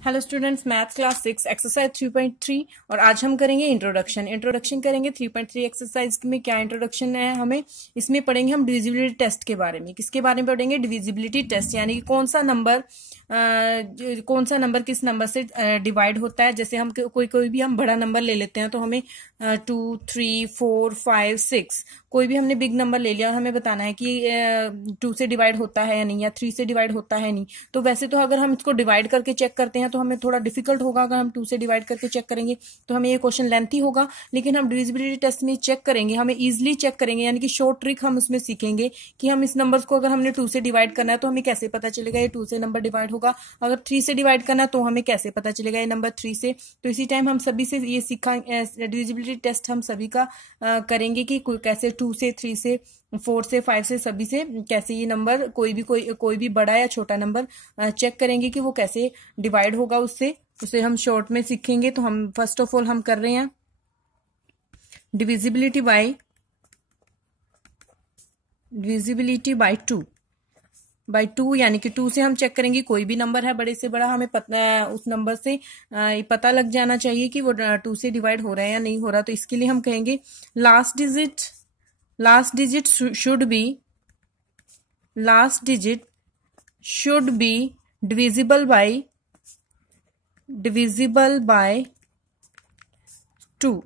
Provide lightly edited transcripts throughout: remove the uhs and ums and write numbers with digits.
Hello students, maths class 6 exercise 3.3 और आज हम करेंगे इंट्रोडक्शन करेंगे 3.3 एक्सरसाइज में। क्या इंट्रोडक्शन है हमें इसमें पढ़ेंगे हम डिविजिबिलिटी टेस्ट के बारे में। किसके बारे में पढ़ेंगे? डिविजिबिलिटी टेस्ट, यानी कि कौन सा नंबर किस नंबर से डिवाइड होता है। जैसे हम कोई भी हम बड़ा नंबर ले लेते हैं तो हमें 2, 3, 4, 5, 6 कोई भी हमने बिग नंबर ले लिया और हमें बताना है कि 2 से डिवाइड होता है या नहीं, या 3 से डिवाइड होता है नहीं। तो वैसे तो अगर हम इसको डिवाइड करके चेक करते हैं तो हमें थोड़ा डिफिकल्ट होगा। अगर हम 2 से डिवाइड करके चेक करेंगे तो हमें ये क्वेश्चन लेंथी होगा, लेकिन हम डिविजिबिलिटी टेस्ट में चेक करेंगे, हमें इजिली चेक करेंगे, यानी कि शॉर्ट ट्रिक हम उसमें सीखेंगे कि हम इस नंबर को अगर हमने 2 से डिवाइड करना है तो हमें कैसे पता चलेगा ये 2 से नंबर डिवाइड होगा। अगर 3 से डिवाइड करना है तो हमें कैसे पता चलेगा ये नंबर 3 से। तो इसी टाइम हम सभी से ये सीखा, डिविजिबिलिटी टेस्ट हम सभी का करेंगे कि कैसे 2 से, 3 से, 4 से, 5 से, सभी से कैसे ये नंबर कोई भी बड़ा या छोटा नंबर चेक करेंगे कि वो कैसे डिवाइड होगा उससे उसे हम शॉर्ट में सीखेंगे। तो हम फर्स्ट ऑफ ऑल हम कर रहे हैं डिविजिबिलिटी बाय 2, यानी कि 2 से हम चेक करेंगे कोई भी नंबर है बड़े से बड़ा, हमें उस नंबर से पता लग जाना चाहिए कि वो 2 से डिवाइड हो रहा है या नहीं हो रहा। तो इसके लिए हम कहेंगे last digit should be divisible bye 2।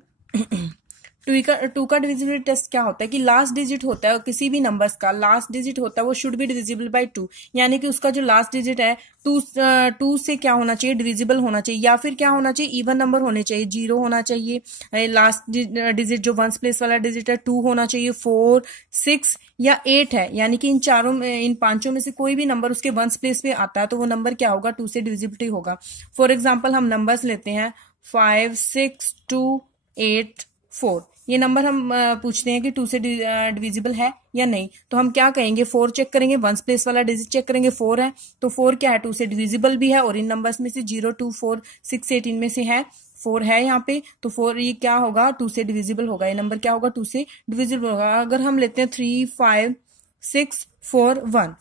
2 का डिविजिबिलिटी टेस्ट क्या होता है कि लास्ट डिजिट होता है किसी भी नंबर्स का, लास्ट डिजिट होता है वो शुड बी डिविजिबल बाय 2, यानी कि उसका जो लास्ट डिजिट है 2 से क्या होना चाहिए? डिविजिबल होना चाहिए, या फिर क्या होना चाहिए? इवन नंबर होने चाहिए, 0 होना चाहिए। लास्ट डिजिट जो वंस प्लेस वाला डिजिट है 2 होना चाहिए, 4, 6 या 8 है, यानी कि इन पांचों में से कोई भी नंबर उसके वंस प्लेस पे आता है तो वो नंबर क्या होगा? 2 से डिविजिबिलिटी होगा। फॉर एग्जाम्पल हम नंबर्स लेते हैं 5, 6, 2, 8, 4। ये नंबर हम पूछते हैं कि 2 से डिविजिबल है या नहीं। तो हम क्या कहेंगे? 4 चेक करेंगे, वंस प्लेस वाला डिजिट चेक करेंगे, 4 है तो 4 क्या है? 2 से डिविजिबल भी है, और इन नंबर्स में से 0, 2, 4, 6, 8 इनमें से है 4 है यहाँ पे, तो 4 ये क्या होगा? 2 से डिविजिबल होगा। ये नंबर क्या होगा? 2 से डिविजिबल होगा। अगर हम लेते हैं 3, 5, 6, 4, 1,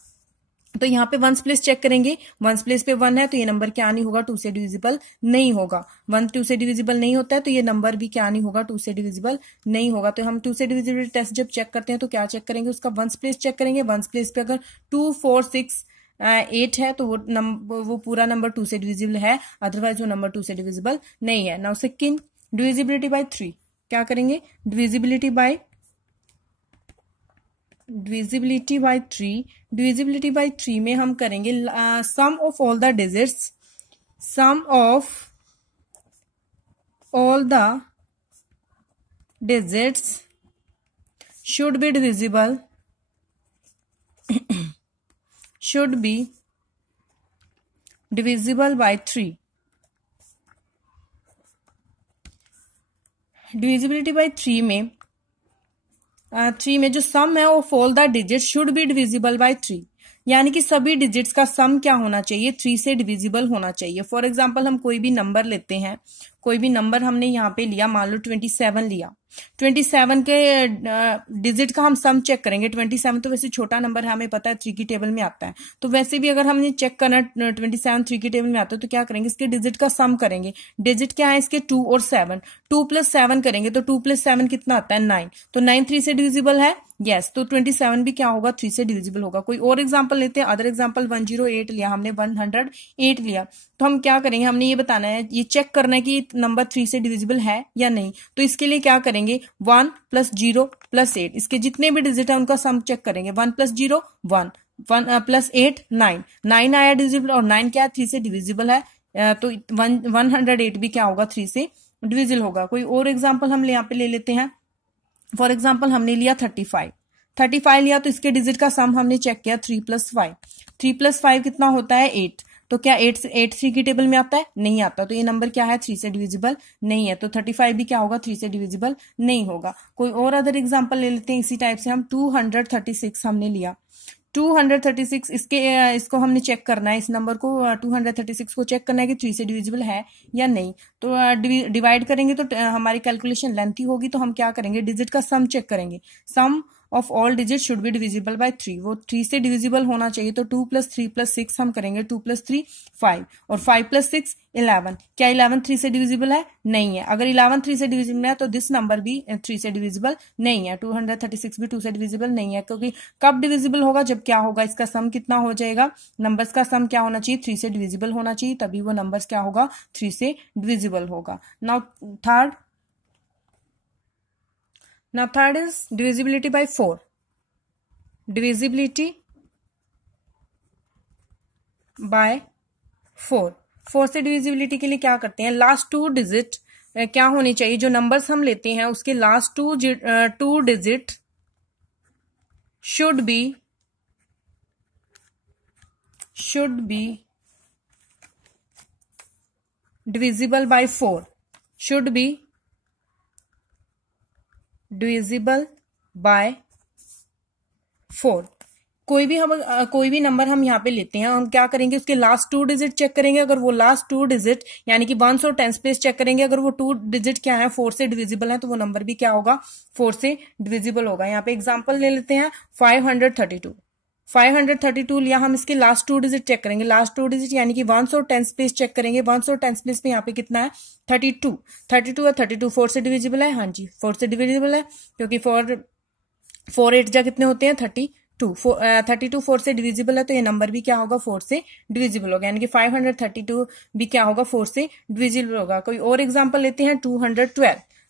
तो यहाँ पे वंस प्लेस चेक करेंगे, वंस प्लेस पे 1 है तो ये नंबर क्या नहीं होगा? 2 से डिविजिबल नहीं होगा। 1 2 से डिविजिबल नहीं होता है तो ये नंबर भी क्या नहीं होगा? 2 से डिविजिबल नहीं होगा। तो हम 2 से डिविजिबिलिटी टेस्ट जब चेक करते हैं तो क्या चेक करेंगे? उसका वंस प्लेस चेक करेंगे। वंस प्लेस पे अगर 2, 4, 6, 8 है तो वो पूरा नंबर 2 से डिविजिबल है, अदरवाइज वो नंबर 2 से डिविजिबल नहीं है। Now second, divisibility by 3। क्या करेंगे? डिविजिबिलिटी बाय 3 में हम करेंगे sum of all the digits should be divisible by 3। Divisibility by 3 में जो सम है of all the digits should be divisible by 3, यानी कि सभी डिजिट्स का सम क्या होना चाहिए? 3 से डिविजिबल होना चाहिए। फॉर एग्जाम्पल हम कोई भी नंबर लेते हैं, कोई भी नंबर हमने यहाँ पे लिया, मान लो 27 लिया, 27 के डिजिट का हम सम चेक करेंगे। 27 तो वैसे छोटा नंबर है, हमें पता है 3 की टेबल में आता है, तो वैसे भी अगर हमने चेक करना 27 3 की टेबल में आता है तो क्या करेंगे? इसके डिजिट का सम करेंगे। डिजिट क्या है इसके? 2 और 7, 2 + 7 करेंगे तो 2 + 7 कितना आता है? 9। तो 9 3 से डिविजिबल है, यस। तो 27 भी क्या होगा? 3 से डिविजिबल होगा। कोई और एग्जाम्पल लेते हैं, अदर एग्जाम्पल 108 लिया हमने, 108 लिया, तो हम क्या करेंगे? हमने ये बताना है, ये चेक करना है कि नंबर 3 से डिविजिबल है या नहीं। तो इसके लिए क्या करेंगे? 1 + 0 + 8, इसके जितने भी डिजिट है उनका सम चेक करेंगे। 1 + 0 1 + 8 9 आया डिविजिबल, और 9 क्या है? 3 से डिविजिबल है, तो 108 भी क्या होगा? 3 से डिविजिबल होगा। कोई और एग्जाम्पल हम यहाँ पे ले लेते हैं। फॉर एग्जाम्पल हमने लिया 35 लिया, तो इसके डिजिट का सम हमने चेक किया 3 + 5 कितना होता है? 8। तो क्या 8 3 की टेबल में आता है? नहीं आता, तो ये नंबर क्या है? 3 से डिविजिबल नहीं है। तो 35 भी क्या होगा? 3 से डिविजिबल नहीं होगा। कोई और अदर एग्जाम्पल ले लेते हैं इसी टाइप से। हम 236 हमने लिया, 236 इसको हमने चेक करना है, इस नंबर को 236 को चेक करना है कि 3 से डिविजिबल है या नहीं। तो डिवाइड करेंगे तो हमारी कैलकुलेशन लेंथी होगी, तो हम क्या करेंगे? डिजिट का सम चेक करेंगे। Sum of all digit should be divisible by 3, वो 3 से डिविजिबल होना चाहिए। तो 2 + 3 + 6 हम करेंगे, 2 + 3 5 और 5 + 6 11। क्या 11 3 से डिविजिबल है? नहीं है। अगर 11 3 से डिविजिबल है तो दिस नंबर भी 3 से डिविजिबल नहीं है। 236 भी 2 से डिविजिबल नहीं है, क्योंकि कब डिविजिबल होगा? जब क्या होगा, इसका सम कितना हो जाएगा, नंबर्स का सम क्या होना चाहिए? 3 से डिविजिबल होना चाहिए, तभी वो नंबर्स क्या होगा? 3 से डिविजिबल होगा। Now third is divisibility by 4. Divisibility by 4. 4 से डिविजिबिलिटी के लिए क्या करते हैं? लास्ट 2 डिजिट क्या होनी चाहिए? जो नंबर्स हम लेते हैं उसके last 2 digit should B divisible by 4, should be divisible by 4। कोई भी नंबर हम यहाँ पे लेते हैं, हम क्या करेंगे? उसके लास्ट 2 डिजिट चेक करेंगे। अगर वो लास्ट 2 डिजिट यानी कि 1s और 10s प्लेस चेक करेंगे। अगर वो 2 डिजिट क्या है? 4 से डिविजिबल है, तो वो नंबर भी क्या होगा? 4 से डिविजिबल होगा। यहाँ पे एग्जांपल ले लेते हैं 532 लिया, हम इसके लास्ट 2 डिजिट चेक करेंगे। लास्ट 2 डिजिट यानी कि 1s और 10s प्लेस चेक करेंगे। 1s और 10s प्लेस पे यहाँ पे कितना है? 32 है। 32 4 से डिविजिबल है? हाँ जी, 4 से डिविजिबल है, क्योंकि 4 8 जा कितने होते हैं? 32 4 से डिविजिबल है, तो ये नंबर भी क्या होगा? 4 से डिविजिबल होगा। यानी कि 532 भी क्या होगा? 4 से डिविजिबल होगा। कोई और एग्जांपल लेते हैं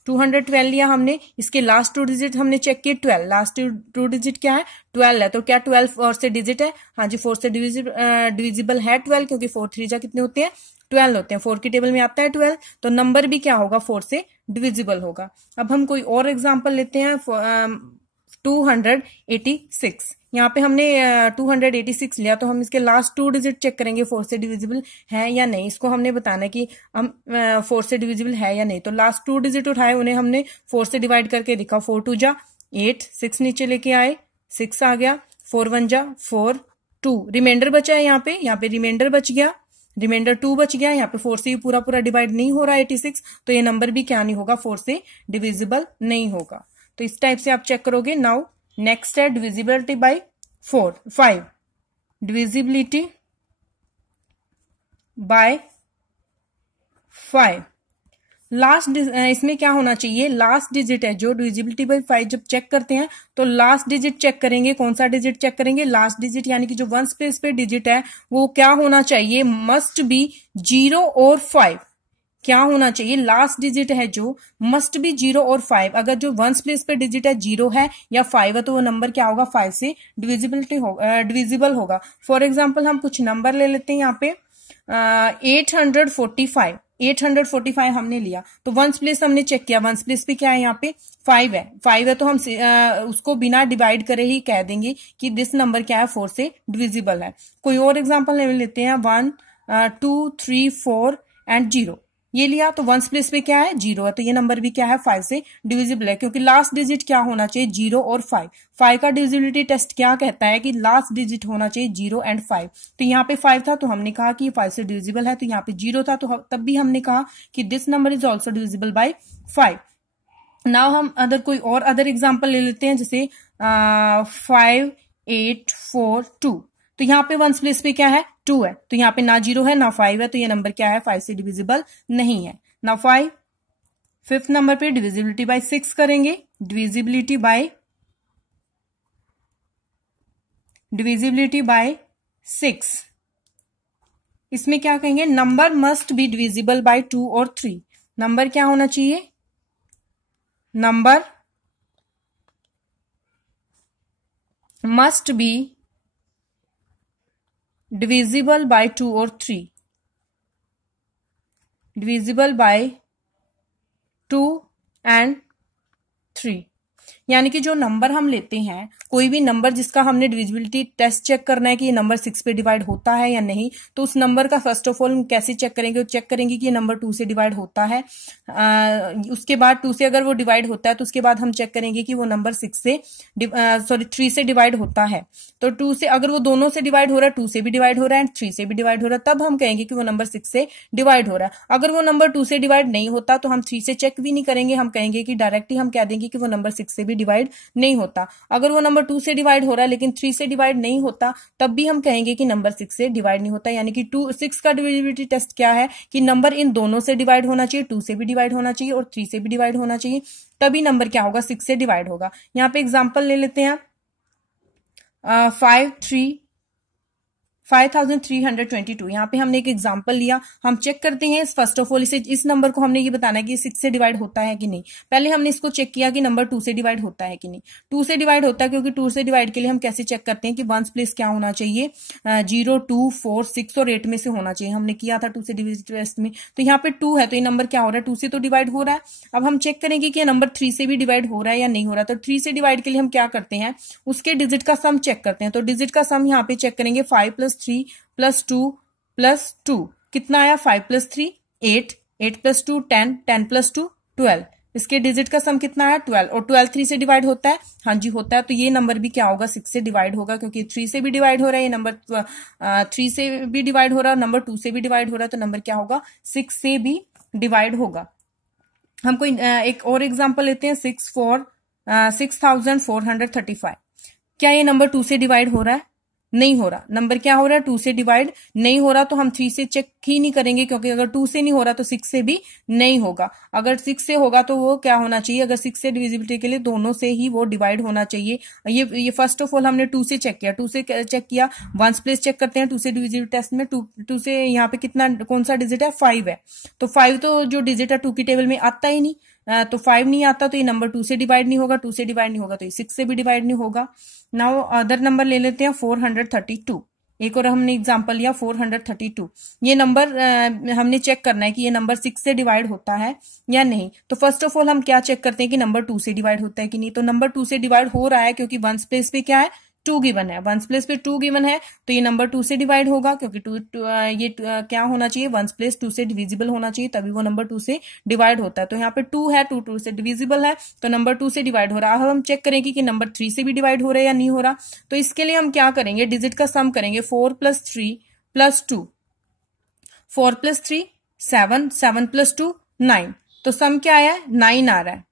212 लिया हमने, इसके लास्ट 2 डिजिट हमने चेक किए 12। लास्ट 2 डिजिट क्या है? 12 है। तो क्या 12 4 से डिजिट है? हाँ जी, 4 से डिविजिबल है 12, क्योंकि 4 3 जा कितने होते हैं? 12 होते हैं। 4 की टेबल में आता है 12, तो नंबर भी क्या होगा? 4 से डिविजिबल होगा। अब हम कोई और एग्जांपल लेते हैं 286। यहाँ पे हमने 286 लिया, तो हम इसके लास्ट 2 डिजिट चेक करेंगे 4 से डिविजिबल है या नहीं। इसको हमने बताना कि हम 4 से डिविजिबल है या नहीं। तो लास्ट 2 डिजिट उठाए, उन्हें हमने 4 से डिवाइड करके दिखा। 4 2 जा 8, 6 नीचे लेके आए, 6 आ गया, 4 1 जा 4 2, रिमाइंडर बचा है यहाँ पे रिमाइंडर बच गया, रिमाइंडर 2 बच गया। यहाँ पे 4 से पूरा डिवाइड नहीं हो रहा 86, तो ये नंबर भी क्या नहीं होगा? 4 से डिविजिबल नहीं होगा। तो इस टाइप से आप चेक करोगे। नाउ नेक्स्ट है divisibility bye 5। Divisibility bye 5, last इसमें क्या होना चाहिए? लास्ट डिजिट है जो डिविजिबिलिटी बाय 5 जब चेक करते हैं तो लास्ट डिजिट चेक करेंगे। कौन सा डिजिट चेक करेंगे? लास्ट डिजिट, यानी कि जो 1s प्लेस पे डिजिट है वो क्या होना चाहिए? मस्ट बी 0 और 5। क्या होना चाहिए? लास्ट डिजिट है जो मस्ट बी 0 और 5। अगर जो 1s प्लेस पे डिजिट है 0 है या 5 है, तो वो नंबर क्या होगा? 5 से डिविजिबल होगा। फॉर एग्जाम्पल हम कुछ नंबर ले लेते हैं यहाँ पे 845 हमने लिया, तो 1s प्लेस हमने चेक किया। 1s प्लेस पे क्या है? यहाँ पे 5 है, तो हम उसको बिना डिवाइड करे ही कह देंगे कि दिस नंबर क्या है? 4 से डिविजिबल है। कोई और एग्जाम्पल ले लेते हैं 1 2 3 4 एंड 0 ये लिया, तो 1s प्लेस पे क्या है? 0 है, तो ये नंबर भी क्या है? 5 से डिविजिबल है, क्योंकि लास्ट डिजिट क्या होना चाहिए? 0 और 5। 5 का डिविजिबिलिटी टेस्ट क्या कहता है कि लास्ट डिजिट होना चाहिए 0 एंड 5। तो यहाँ पे 5 था, तो हमने कहा कि 5 से डिविजिबल है। तो यहाँ पे 0 था, तो तब भी हमने कहा कि this number is also divisible by 5। Now हम अदर एग्जाम्पल ले लेते हैं, जैसे 5 8 4 2। तो यहाँ पे 1s प्लेस पे क्या है? 2 है, तो यहाँ पे ना 0 है ना 5 है, तो ये नंबर क्या है? 5 से डिविजिबल नहीं है। ना 5th नंबर पे डिविजिबिलिटी बाय 6 करेंगे। डिविजिबिलिटी बाय 6, इसमें क्या कहेंगे? Number must be divisible bye 2 और 3। नंबर क्या होना चाहिए? Number must be divisible by 2 or 3, divisible by 2 and 3। यानी कि जो नंबर हम लेते हैं, कोई भी नंबर जिसका हमने डिविजिबिलिटी टेस्ट चेक करना है कि ये नंबर 6 पे डिवाइड होता है या नहीं, तो उस नंबर का फर्स्ट ऑफ ऑल हम कैसे चेक करेंगे? चेक करेंगे कि ये नंबर 2 से डिवाइड होता है। उसके बाद 2 से अगर वो डिवाइड होता है, तो उसके बाद हम चेक करेंगे कि वो नंबर 3 से डिवाइड होता है। तो 2 से अगर वो दोनों से डिवाइड हो रहा है, 2 से भी डिवाइड हो रहा है एंड 3 से भी डिवाइड हो रहा है, तब हम कहेंगे कि वो नंबर 6 से डिवाइड हो रहा है। अगर वो नंबर 2 से डिवाइड नहीं होता, तो हम 3 से चेक भी नहीं करेंगे, हम कहेंगे कि डायरेक्टली हम कह देंगे कि वो नंबर 6 से भी भी डिवाइड नहीं होता। अगर वो नंबर 2 से डिवाइड हो रहा है लेकिन 3 से डिवाइड नहीं होता, तब भी हम कहेंगे कि नंबर 6 से डिवाइड नहीं होता। यानी कि 6 का डिविजिबिलिटी टेस्ट क्या है कि नंबर इन दोनों से डिवाइड होना चाहिए, 2 से भी डिवाइड होना चाहिए और 3 से भी डिवाइड होना चाहिए, तभी नंबर क्या होगा, 6 से डिवाइड होगा। यहाँ पे एग्जाम्पल ले लेते हैं, 5322। यहाँ पे हमने एक एग्जांपल लिया, हम चेक करते हैं फर्स्ट ऑफ ऑल इस नंबर को हमने ये बताना है कि 6 से डिवाइड होता है कि नहीं। पहले हमने इसको चेक किया कि नंबर 2 से डिवाइड होता है कि नहीं। 2 से डिवाइड होता है, क्योंकि 2 से डिवाइड के लिए हम कैसे चेक करते हैं कि वंस प्लेस क्या होना चाहिए, 0, 2, 4, 6 और 8 में से होना चाहिए। हमने किया था 2 से डिविजन टेस्ट में, तो यहाँ पे 2 है तो ये नंबर क्या हो रहा है, 2 से तो डिवाइड हो रहा है। अब हम चेक करेंगे कि नंबर 3 से भी डिवाइड हो रहा है या नहीं हो रहा। तो 3 से डिवाइड के लिए हम क्या करते हैं, उसके डिजिट का सम चेक करते हैं। तो डिजिट का सम यहाँ पे चेक करेंगे, 5 + 3 + 2 + 2 कितना आया, 5 + 3 8, 8 + 2 10, 10 + 2 12। इसके डिजिट का सम कितना है, 12। और 12 3 से डिवाइड होता है, हाँ जी होता है। तो ये नंबर भी क्या होगा, 6 से डिवाइड होगा, क्योंकि 3 से भी डिवाइड हो रहा है ये नंबर, 3 से भी डिवाइड हो रहा है, नंबर 2 से भी डिवाइड हो रहा है, तो नंबर क्या होगा, 6 से भी डिवाइड होगा। हम कोई एक और एग्जाम्पल लेते हैं, 6435। क्या ये नंबर 2 से डिवाइड हो रहा है, नहीं हो रहा। नंबर क्या हो रहा है, 2 से डिवाइड नहीं हो रहा, तो हम 3 से चेक ही नहीं करेंगे, क्योंकि अगर 2 से नहीं हो रहा तो 6 से भी नहीं होगा। अगर 6 से होगा तो वो क्या होना चाहिए, अगर 6 से डिविजिबिलिटी के लिए दोनों से ही वो डिवाइड होना चाहिए। ये फर्स्ट ऑफ ऑल हमने 2 से चेक किया, 2 से चेक किया, वंस प्लेस चेक करते हैं 2 से डिविजिबिलिटी टेस्ट में। 2 से यहाँ पे कितना, कौन सा डिजिट है, 5 है। तो 5 तो जो डिजिट है 2 की टेबल में आता ही नहीं, तो 5 नहीं आता, तो ये नंबर 2 से डिवाइड नहीं होगा। 2 से डिवाइड नहीं होगा तो ये 6 से भी डिवाइड नहीं होगा। नाउ अदर नंबर ले लेते हैं, 432। एक और हमने एग्जांपल लिया 432। ये नंबर हमने चेक करना है कि ये नंबर 6 से डिवाइड होता है या नहीं। तो फर्स्ट ऑफ ऑल हम क्या चेक करते हैं कि नंबर 2 से डिवाइड होता है कि नहीं। तो नंबर 2 से डिवाइड हो रहा है, क्योंकि वंस प्लेस पे क्या है, 2 गिवन है, वंस प्लेस पे 2 गिवन है, तो ये नंबर 2 से डिवाइड होगा, क्योंकि क्या होना चाहिए, वंस प्लेस 2 से डिविजिबल होना चाहिए, तभी वो नंबर 2 से डिवाइड होता है। तो यहाँ पे 2 है, 2 से डिविजिबल है, तो नंबर 2 से डिवाइड हो रहा है। अब हम चेक करेंगे कि नंबर 3 से भी डिवाइड हो रहा है या नहीं हो रहा। तो इसके लिए हम क्या करेंगे, डिजिट का सम करेंगे, 4 + 3 + 2, 4 + 3 7, 7 + 2 9। तो सम क्या आया है, 9 आ रहा है,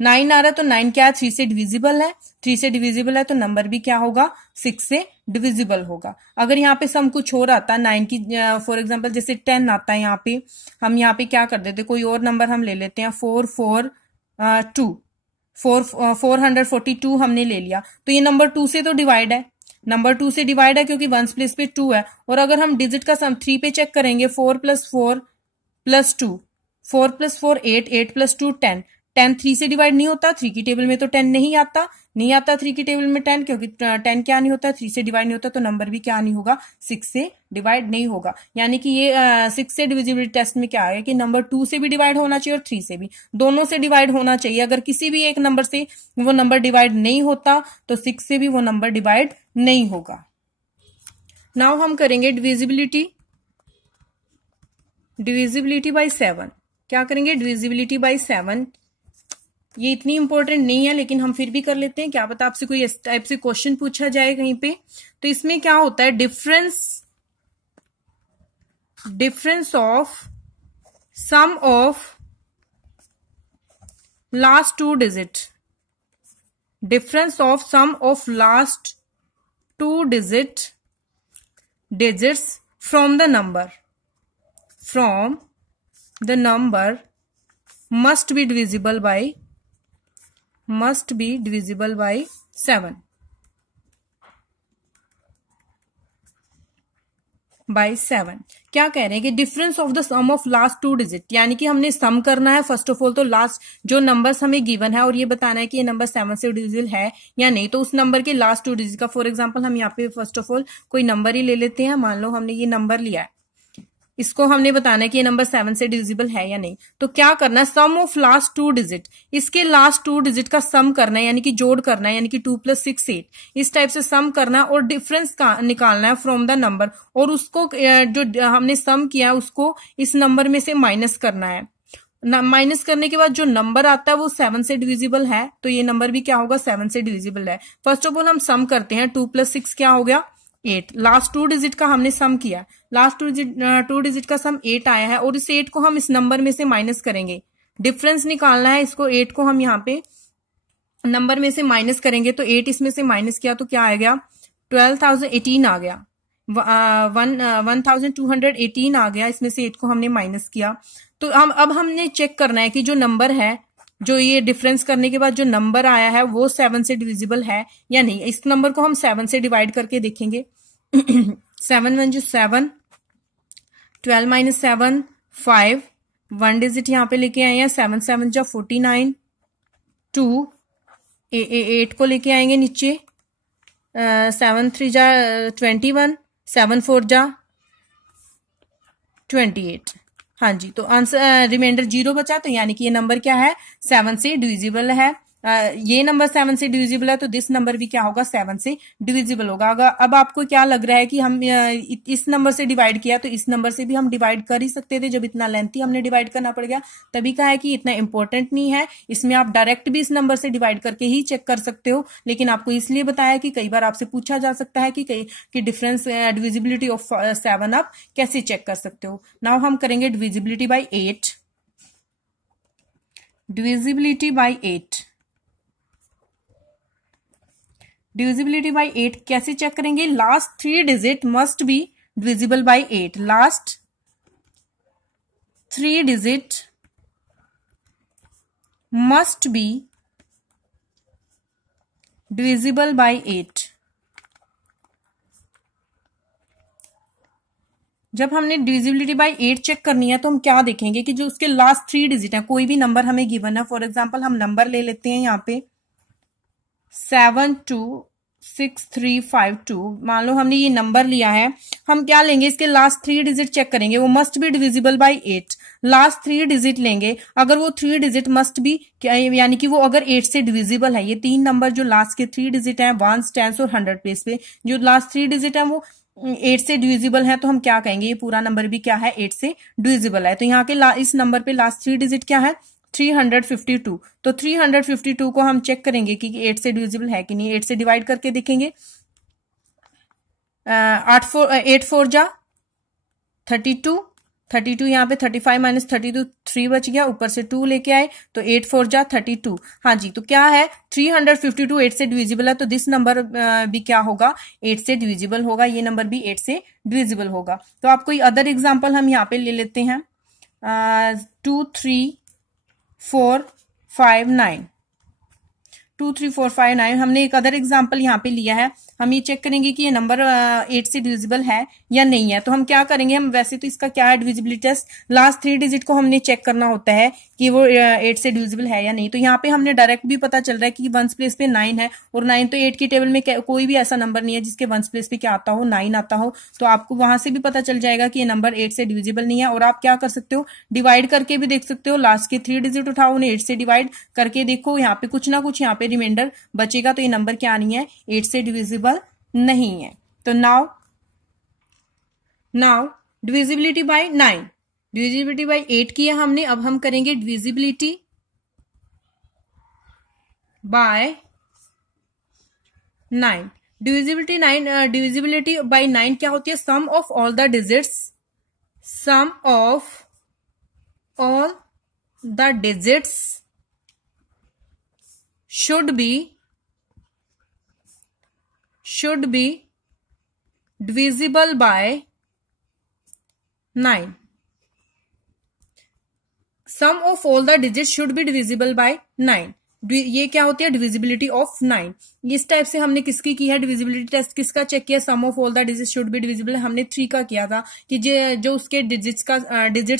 9 आ रहा है। तो 9 क्या है, 3 से डिविजिबल है, 3 से डिविजिबल है, तो नंबर भी क्या होगा, 6 से डिविजिबल होगा। अगर यहाँ पे सम कुछ और आता है 9 की, फॉर एग्जांपल जैसे 10 आता है यहाँ पे, हम यहाँ पे क्या कर देते, कोई और नंबर हम ले लेते हैं, 442 हमने ले लिया, तो ये नंबर 2 से तो डिवाइड है, नंबर 2 से डिवाइड है, क्योंकि वंस प्लेस पे 2 है। और अगर हम डिजिट का सम 3 पे चेक करेंगे, 4 + 4 + 2, 4 + 4 8, 8 + 2 10, 10 3 से डिवाइड नहीं होता, 3 की टेबल में तो 10 नहीं आता 3 की टेबल में 10, क्योंकि 10 क्या नहीं होता, 3 से डिवाइड नहीं होता, तो नंबर भी क्या नहीं होगा, 6 से डिवाइड नहीं होगा। यानी कि ये 6 से डिविजिबिलिटी टेस्ट में क्या है कि नंबर 2 से भी डिवाइड होना चाहिए और 3 से भी, दोनों से डिवाइड होना चाहिए। अगर किसी भी एक नंबर से वो नंबर डिवाइड नहीं होता तो 6 से भी वो नंबर डिवाइड नहीं होगा। नाउ हम करेंगे डिविजिबिलिटी बाय 7। क्या करेंगे, डिविजिबिलिटी बाय 7। ये इतनी इंपॉर्टेंट नहीं है, लेकिन हम फिर भी कर लेते हैं, क्या पता आपसे कोई इस टाइप से क्वेश्चन पूछा जाए कहीं पे। तो इसमें क्या होता है, difference of sum of last 2 digit, difference of sum of last 2 digits from the number must be divisible by 7, by 7। क्या कह रहे हैं कि difference of the sum of last 2 digit, यानी कि हमने सम करना है फर्स्ट ऑफ ऑल, तो लास्ट जो नंबर्स हमें गिवन है और ये बताना है कि ये नंबर 7 से डिविजिबल है या नहीं। तो उस नंबर के लास्ट 2 डिजिट का, फॉर एग्जांपल हम यहाँ पे फर्स्ट ऑफ ऑल कोई नंबर ही ले लेते हैं, मान लो हमने ये नंबर लिया है, इसको हमने बताना है कि ये नंबर 7 से डिविजिबल है या नहीं। तो क्या करना है, सम ऑफ लास्ट 2 डिजिट, इसके लास्ट 2 डिजिट का सम करना है, यानी कि जोड़ करना है, यानी कि 2 + 6 8, इस टाइप से सम करना है और डिफरेंस का निकालना है फ्रॉम द नंबर, और उसको जो हमने सम किया है उसको इस नंबर में से माइनस करना है। माइनस करने के बाद जो नंबर आता है वो 7 से डिविजिबल है, तो ये नंबर भी क्या होगा, 7 से डिविजिबल है। फर्स्ट ऑफ ऑल हम सम करते हैं, 2 + 6 क्या हो गया, 8। लास्ट 2 डिजिट का हमने सम किया, लास्ट 2 डिजिट का सम 8 आया है, और इस 8 को हम इस नंबर में से माइनस करेंगे, डिफरेंस निकालना है। इसको 8 को हम यहाँ पे नंबर में से माइनस करेंगे तो 8 इसमें से माइनस किया तो क्या आ गया, 12,018 आ गया, 1218 आ गया, इसमें से 8 को हमने माइनस किया। तो अब हमने चेक करना है कि जो नंबर है, जो ये डिफरेंस करने के बाद जो नंबर आया है वो 7 से डिविजिबल है या नहीं। इस नंबर को हम 7 से डिवाइड करके देखेंगे। 7 1 जो 7, 12 माइनस 7 5, 1 डिजिट यहां पे लेके आए हैं, 7 7 जा 49, 2 8 को लेके आएंगे नीचे, 7 3 जा 21, 7 4 जा 28। हाँ जी, तो आंसर रिमाइंडर 0 बचा, तो यानी कि ये नंबर क्या है, 7 से डिविजिबल है। ये नंबर 7 से डिविजिबल है तो दिस नंबर भी क्या होगा, 7 से डिविजिबल होगा। अगर अब आपको क्या लग रहा है कि हम इस नंबर से डिवाइड किया तो इस नंबर से भी हम डिवाइड कर ही सकते थे, जब इतना लेंथी हमने डिवाइड करना पड़ गया तभी कहा है कि इतना इंपॉर्टेंट नहीं है, इसमें आप डायरेक्ट भी इस नंबर से डिवाइड करके ही चेक कर सकते हो। लेकिन आपको इसलिए बताया कि कई बार आपसे पूछा जा सकता है कि डिफरेंस डिविजिबिलिटी ऑफ 7 आप कैसे चेक कर सकते हो। नाउ हम करेंगे divisibility by 8। Divisibility by 8, divisibility by 8 कैसे चेक करेंगे, last 3 digit must be divisible by 8। Last 3 digit must be divisible by 8। जब हमने डिविजिबिलिटी बाई 8 चेक करनी है तो हम क्या देखेंगे कि जो उसके लास्ट 3 डिजिट है, कोई भी नंबर हमें गिवन है, फॉर एग्जांपल हम नंबर ले लेते हैं यहाँ पे 726352, मान लो हमने ये नंबर लिया है, हम क्या लेंगे, इसके लास्ट 3 डिजिट चेक करेंगे, वो must be divisible by 8। Last 3 digit लेंगे, अगर वो 3 डिजिट मस्ट बी, यानी कि वो अगर 8 से डिविजिबल है, ये 3 नंबर जो लास्ट के 3 डिजिट है 1s 10s और 100 प्लेस पे, जो लास्ट 3 डिजिट है वो 8 से डिविजिबल है, तो हम क्या कहेंगे, ये पूरा नंबर भी क्या है, 8 से डिविजिबल है। तो यहाँ के इस नंबर पे लास्ट 3 डिजिट क्या है, 352। तो 352 को हम चेक करेंगे कि 8 से डिविजिबल है कि नहीं, 8 से डिवाइड करके देखेंगे। 8 4 जा 32, 32 यहाँ पे 35 माइनस 32 3 बच गया, ऊपर से 2 लेके आए तो 8 4 जा 32। हाँ जी, तो क्या है 352 8 से डिविजिबल है, तो दिस नंबर भी क्या होगा, 8 से डिविजिबल होगा, ये नंबर भी 8 से डिविजिबल होगा। तो आप कोई अदर एग्जाम्पल हम यहाँ पे ले लेते हैं, 2 3 4 5 9, 2 3 4 5 9। हमने एक अदर एग्जाम्पल यहाँ पे लिया है, हम ये चेक करेंगे कि ये नंबर 8 से डिविजिबल है या नहीं है। तो हम क्या करेंगे, हम वैसे तो इसका क्या है डिविजिबिलिटी टेस्ट, लास्ट 3 डिजिट को हमने चेक करना होता है कि वो 8 से डिविजिबल है या नहीं। तो यहाँ पे हमने डायरेक्ट भी पता चल रहा है कि 1s प्लेस पे 9 है, और 9 तो 8 की टेबल में कोई भी ऐसा नंबर नहीं है जिसके 1s प्लेस पे क्या आता हो, 9 आता हो। तो आपको वहां से भी पता चल जाएगा कि ये नंबर 8 से डिविजिबल नहीं है। और आप क्या कर सकते हो, डिवाइड करके भी देख सकते हो, लास्ट के 3 डिजिट उठाओ, उन्हें 8 से डिवाइड करके देखो, यहाँ पे कुछ ना कुछ यहाँ पे रिमाइंडर बचेगा, तो ये नंबर क्या नहीं है, 8 से डिविजिबल नहीं है। तो now divisibility bye 9, divisibility bye 8 किया हमने, अब हम करेंगे डिविजिबिलिटी बाय 9। डिविजिबिलिटी बाय 9 क्या होती है, sum of all the digits, sum of all the digits should be divisible by 9. Sum of all the digits should be divisible by 9. ये क्या होती है, डिविजिबिलिटी ऑफ 9। इस टाइप से हमने किसकी की है, डिविजिबिलिटी टेस्ट किसका चेक किया, sum of all the digits should be divisible, हमने 3 का किया था कि जो उसके डिजिट्स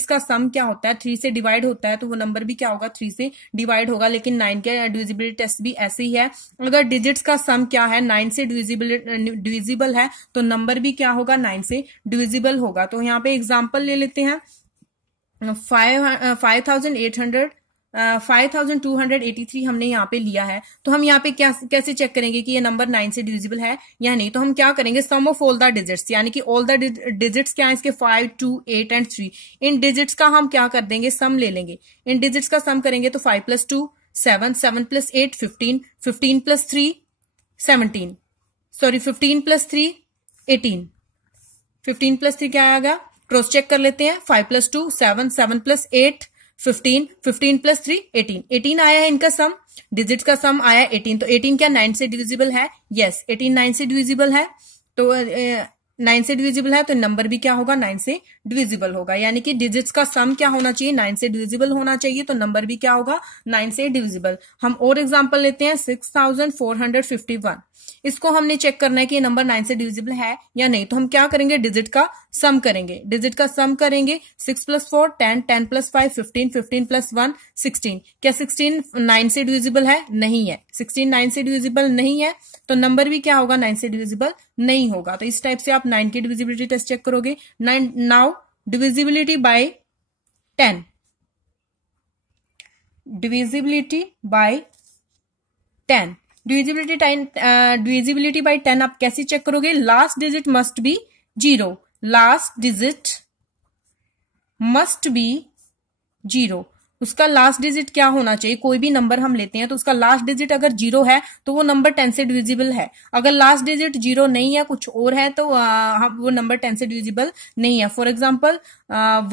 का सम क्या होता है, 3 से डिवाइड होता है, तो वो नंबर भी क्या होगा, 3 से डिवाइड होगा। लेकिन 9 का डिविजिबिलिटी टेस्ट भी ऐसे ही है, अगर डिजिट्स का सम क्या है 9 से डिविजिबल है तो नंबर भी क्या होगा, 9 से डिविजिबल होगा। तो यहाँ पे एग्जाम्पल ले लेते हैं, 5283 हमने यहाँ पे लिया है। तो हम यहाँ पे कैसे चेक करेंगे कि ये नंबर 9 से डिविजिबल है या नहीं। तो हम क्या करेंगे, sum of all the digits, यानी कि ऑल द डिजिट्स क्या है इसके, 5 2 8 एंड 3। इन डिजिट्स का हम क्या कर देंगे, सम ले लेंगे। इन डिजिट्स का सम करेंगे तो 5 + 2 7, 7 + 8 15, 15 + 3 17, सॉरी 15 + 3 18, 15 + 3 क्या आएगा, क्रॉस चेक कर लेते हैं, 5 + 2 7, 7 + 8 15, 15 प्लस 3 18, 18 आया है इनका सम, डिजिट का सम आया 18, तो 18 क्या 9 से डिविजिबल है? यस, 18 9 से डिविजिबल है, तो 9 से डिविजिबल है तो नंबर भी क्या होगा? 9 से डिविजिबल होगा। यानी कि डिजिट्स का सम क्या होना चाहिए? 9 से डिविजिबल होना चाहिए, तो नंबर भी क्या होगा? 9 से डिविजिबल। हम और एग्जांपल लेते हैं 6451। इसको हमने चेक करना है कि ये नंबर 9 से डिविजिबल है या नहीं, तो हम क्या करेंगे? डिजिट का सम करेंगे, डिजिट का सम करेंगे। 6 प्लस 4 10, 10 प्लस 5 15, 15 प्लस 1 16। क्या 16 9 से डिविजिबल है? नहीं है, 16 9 से डिविजिबल नहीं है, तो नंबर भी क्या होगा? 9 से डिविजिबल नहीं होगा। तो इस टाइप से आप 9 की डिविजिबिलिटी टेस्ट चेक करोगे। Now divisibility bye 10, divisibility bye 10, divisibility bye 10 आप कैसे चेक करोगे? Last digit must be 0, last digit must be 0। उसका लास्ट डिजिट क्या होना चाहिए? कोई भी नंबर हम लेते हैं तो उसका लास्ट डिजिट अगर 0 है तो वो नंबर 10 से डिविजिबल है। अगर लास्ट डिजिट 0 नहीं है, कुछ और है, तो वो नंबर 10 से डिविजिबल नहीं है। फॉर एग्जाम्पल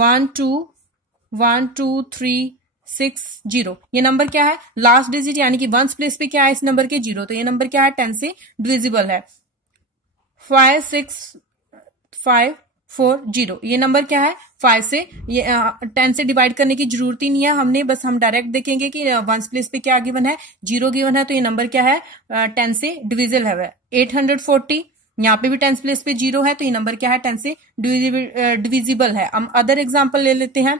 1 2 3 6 0, ये नंबर क्या है? लास्ट डिजिट यानी कि वंस प्लेस पे क्या है इस नंबर के? 0, तो ये नंबर क्या है? 10 से डिविजिबल है। 5 6 5 4 0, ये नंबर क्या है? 5 से, ये 10 से डिवाइड करने की जरूरत ही नहीं है, हमने बस हम डायरेक्ट देखेंगे कि वंस प्लेस पे क्या गिवन है? 0 गिवन है, तो ये नंबर क्या है? 10 से डिविजिबल है। 840, यहाँ पे भी 10 प्लेस पे 0 है, तो ये नंबर क्या है? 10 से डिविजिबल है। हम अदर एग्जाम्पल ले लेते हैं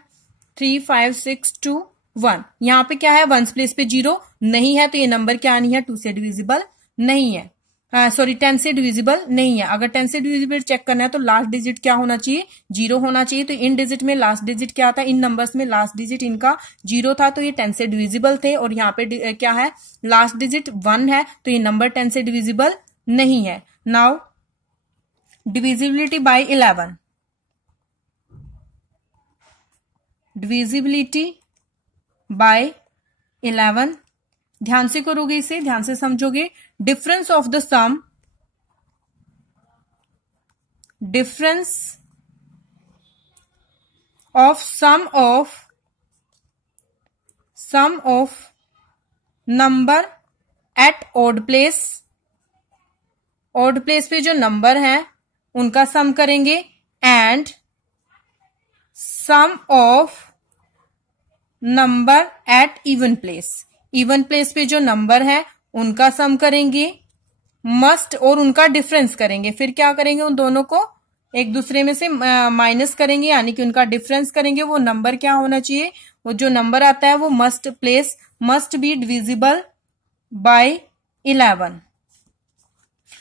3 5 6 2 1, यहाँ पे क्या है? वंस प्लेस पे 0 नहीं है, तो ये नंबर क्या नहीं है? 2 से डिविजिबल नहीं है, सॉरी 10 से डिविजिबल नहीं है। अगर 10 से डिविजिबल चेक करना है तो लास्ट डिजिट क्या होना चाहिए? 0 होना चाहिए। तो इन डिजिट में लास्ट डिजिट क्या था? इन नंबर्स में लास्ट डिजिट इनका 0 था, तो ये 10 से डिविजिबल थे। और यहाँ पे क्या है? लास्ट डिजिट 1 है, तो ये नंबर 10 से डिविजिबल नहीं है। Now divisibility by 11, divisibility by 11, ध्यान से करोगे, इसे ध्यान से समझोगे। Difference of the sum, difference of sum of number at odd place, odd place पे जो नंबर है उनका सम करेंगे, and sum of number at even place, even place पे जो नंबर है उनका सम करेंगे, मस्ट, और उनका डिफरेंस करेंगे। फिर क्या करेंगे? उन दोनों को एक दूसरे में से माइनस करेंगे, यानी कि उनका डिफरेंस करेंगे। वो नंबर क्या होना चाहिए? वो जो नंबर आता है वो मस्ट बी डिविजिबल बाय 11।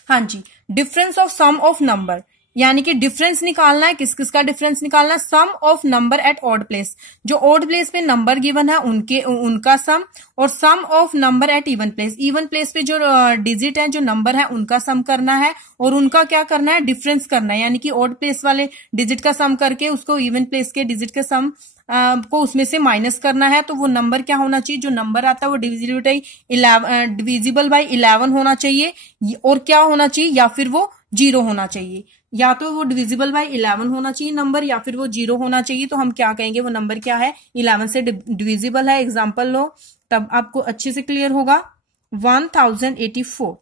हाँ जी, difference of sum of number, यानी कि डिफरेंस निकालना है। किस किस का डिफरेंस निकालना है? Sum of number at odd place, जो ऑड प्लेस पे नंबर गिवन है उनका सम, और sum of number at even place, even place पे जो डिजिट है, जो नंबर है, उनका सम करना है, और उनका क्या करना है? डिफरेंस करना है। यानी कि ऑड प्लेस वाले डिजिट का सम करके उसको इवन प्लेस के डिजिट के सम को उसमें से माइनस करना है। तो वो नंबर क्या होना चाहिए? जो नंबर आता है वो डिविजिबल बाय 11 होना चाहिए, और क्या होना चाहिए? या फिर वो 0 होना चाहिए। या तो वो डिविजिबल बाय 11 होना चाहिए नंबर, या फिर वो 0 होना चाहिए। तो हम क्या कहेंगे? वो नंबर क्या है? 11 से डिविजिबल है। एग्जाम्पल लो, तब आपको अच्छे से क्लियर होगा। 1084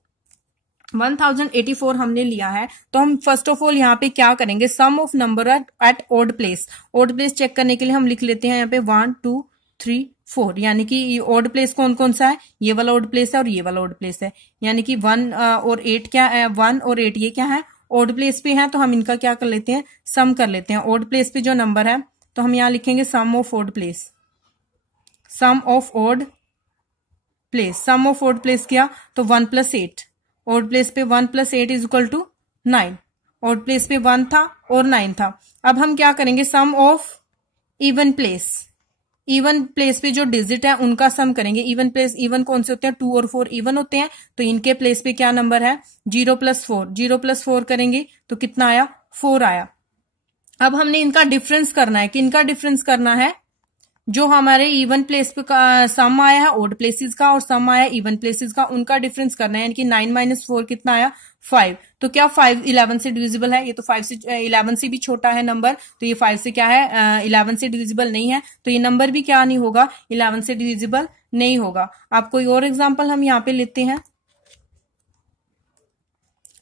हमने लिया है, तो हम फर्स्ट ऑफ ऑल यहाँ पे क्या करेंगे? Sum of number at odd place, odd place check करने के लिए हम लिख लेते हैं यहाँ पे 1 2 3 4, यानी कि ऑड प्लेस कौन कौन सा है? ये वाला ऑड प्लेस है और ये वाला ऑड प्लेस है। यानी कि 1 और 8 क्या है? 1 और 8 ये क्या है? ऑड प्लेस पे है, तो हम इनका क्या कर लेते हैं? सम कर लेते हैं। ऑड प्लेस पे जो नंबर है तो हम यहाँ लिखेंगे sum of odd place, sum of odd place, sum of odd place किया तो 1 + 8, ऑड प्लेस पे 1 + 8 is equal to 9, odd place पे 1 था और 9 था। अब हम क्या करेंगे? Sum of even place, even place पे जो डिजिट है उनका सम करेंगे। इवन प्लेस, इवन कौन से होते हैं? 2 और 4 इवन होते हैं, तो इनके प्लेस पे क्या नंबर है? 0 + 4, 0 + 4 करेंगे तो कितना आया? 4 आया। अब हमने इनका डिफरेंस करना है। किनका डिफरेंस करना है? जो हमारे इवन प्लेस पे का सम आया है ऑड प्लेसेस का और सम आया इवन प्लेसेस का, उनका डिफरेंस करना है। यानी कि 9 - 4 कितना आया 5। तो क्या 5 11 से डिविजिबल है? ये तो 5 से 11 से भी छोटा है नंबर, तो ये 5 से क्या है 11 से डिविजिबल नहीं है, तो ये नंबर भी क्या नहीं होगा 11 से डिविजिबल नहीं होगा। आप कोई और एग्जाम्पल हम यहाँ पे लेते हैं।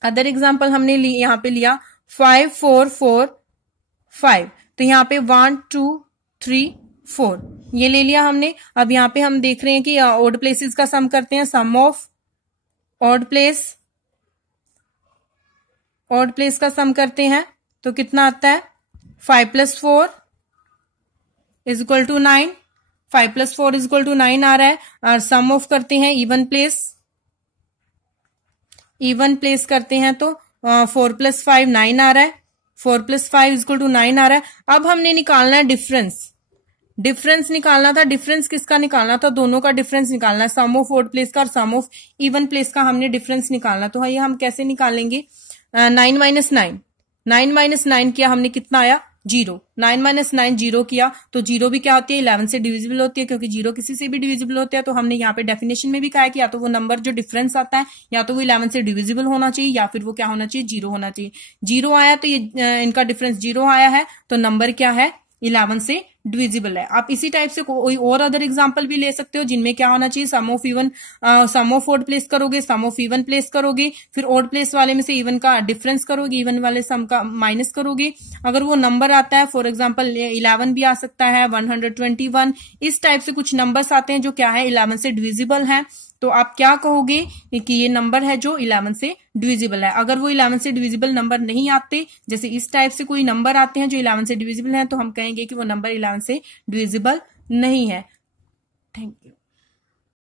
अदर एग्जाम्पल हमने यहाँ पे लिया 5 4 4 5, तो यहाँ पे 1 2 3 4 ये ले लिया हमने। अब यहाँ पे हम देख रहे हैं कि ऑड प्लेसेस का सम करते हैं, सम ऑफ ऑड प्लेस का सम करते हैं, तो कितना आता है 5 + 4 = 9। 5 + 4 = 9 आ रहा है। और सम ऑफ करते हैं इवन प्लेस करते हैं, तो 4 + 5 9 आ रहा है। 4 + 5 = 9 आ रहा है। अब हमने निकालना है डिफरेंस निकालना था। डिफरेंस किसका निकालना था? दोनों का डिफरेंस निकालना है, सम ऑफ ऑड प्लेस का और सम ऑफ इवन प्लेस का हमने डिफरेंस निकालना। तो ये हम कैसे निकालेंगे? 9 - 9 किया हमने, कितना आया 0। 9 - 9 0 किया, तो 0 भी क्या होती है 11 से डिविजिबल होती है, क्योंकि 0 किसी से भी डिविजिबल होता है। तो हमने यहाँ पे डेफिनेशन में भी कहा है कि या तो वो नंबर जो डिफरेंस आता है या तो वो 11 से डिविजिबल होना चाहिए या फिर वो क्या होना चाहिए 0 होना चाहिए। 0 आया तो ये इनका डिफरेंस 0 आया है, तो नंबर क्या है 11 से डिविजिबल है। आप इसी टाइप से कोई और अदर एग्जांपल भी ले सकते हो जिनमें क्या होना चाहिए सम ऑफ ऑड प्लेस करोगे, सम ऑफ इवन प्लेस करोगे, फिर ऑड प्लेस वाले में से इवन का डिफरेंस करोगे, इवन वाले सम का माइनस करोगे। अगर वो नंबर आता है फॉर एग्जांपल 11 भी आ सकता है, 121, इस टाइप से कुछ नंबर्स आते हैं जो क्या है 11 से डिविजिबल है, तो आप क्या कहोगे कि ये नंबर है जो 11 से डिविजिबल है। अगर वो 11 से डिविजिबल नंबर नहीं आते, जैसे इस टाइप से कोई नंबर आते हैं जो 11 से डिविजिबल है, तो हम कहेंगे कि वो नंबर 11 से डिविजिबल नहीं है। Thank you.